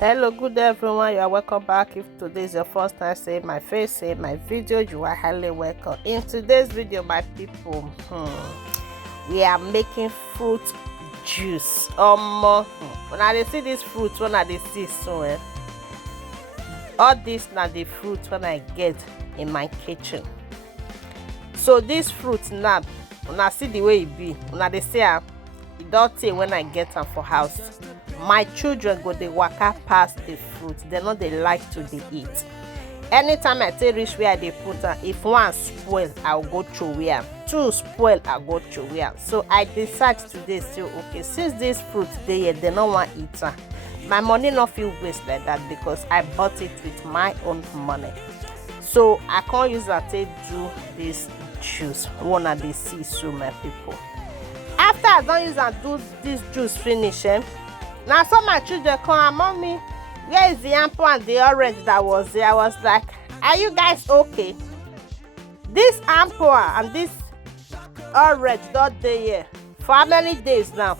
Hello, good day everyone. You are welcome back. If today is your first time seeing my face, seeing my video, you are highly welcome. In today's video, my people, we are making fruit juice. When I see this fruit, when I see so all this now the fruit when I get in my kitchen. So this fruit now, when I see the way it be, when I say it don't take when I get them for house. My children go they waka past the fruit. They know they like to they eat. Anytime I take reach where they put them, if one spoil, I'll go through where. Two spoil, I'll go through where. So I decide today, say, okay, since this fruit they don't want to eat them, my money not feel waste like that because I bought it with my own money. So I can't use that to do this juice. One of the see so my people. After I don't use and do this juice finish, now some my children come and mommy, where is the apple and the orange that was there? I was like, are you guys okay? This apple and this orange not there here. For how many days now?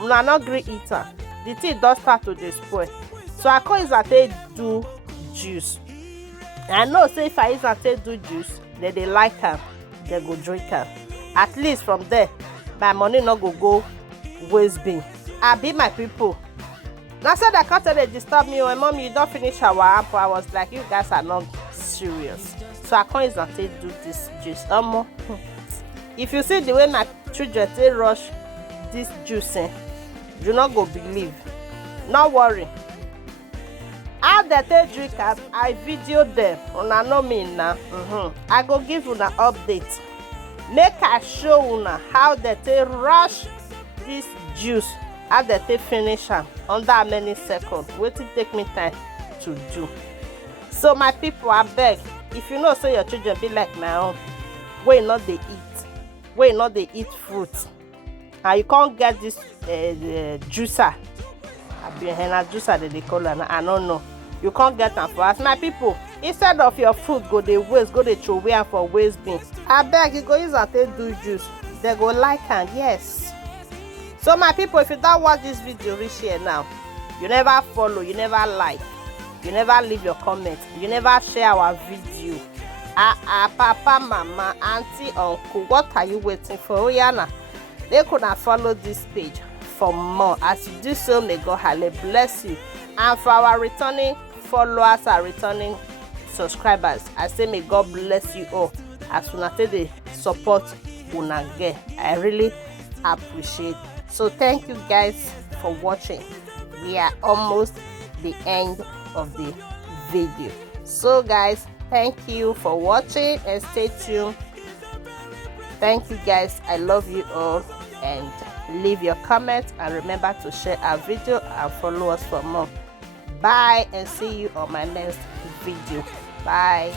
I'm not great eater. The tea does start to spoil. So I can't use that to do juice. I know say if I use that to do juice, they like her, they go drink her. At least from there, my money not go waste bin. I be my people. Now said I can't tell they disturb me. Oh, mommy, you don't finish our apple. I was like, you guys are not serious. So I can't even do this juice. If you see the way my children they rush this juice, you not go believe. Not worry. How they drink I video them. Una know me now. I go give you an update. Make I show you how they rush this juice. How they finish am under how many seconds. Wetin take me time to do. So my people, I beg, if you know say your children be like my own, wey not they eat, wey not they eat fruit, and you can't get this juicer. Abi henna juicer they call am. I don't know. You can't get them for us, my people. Instead of your fruit go they waste, go they throw away for waste bin. I beg you go use and take do juice. They go like am, yes. So my people, if you don't watch this video reach here now, you never follow, you never like, you never leave your comment, you never share our video. Papa, mama, auntie, uncle, what are you waiting for? Oh yeah, now they could have followed this page for more. As you do so, may God highly bless you. And for our returning followers and returning subscribers, I say may God bless you all. As soon as they support una get, I really appreciate. So thank you guys for watching. We are almost the end of the video. So guys, thank you for watching and stay tuned. Thank you guys. I love you all, and leave your comments and remember to share our video and follow us for more. Bye, and see you on my next video. Bye.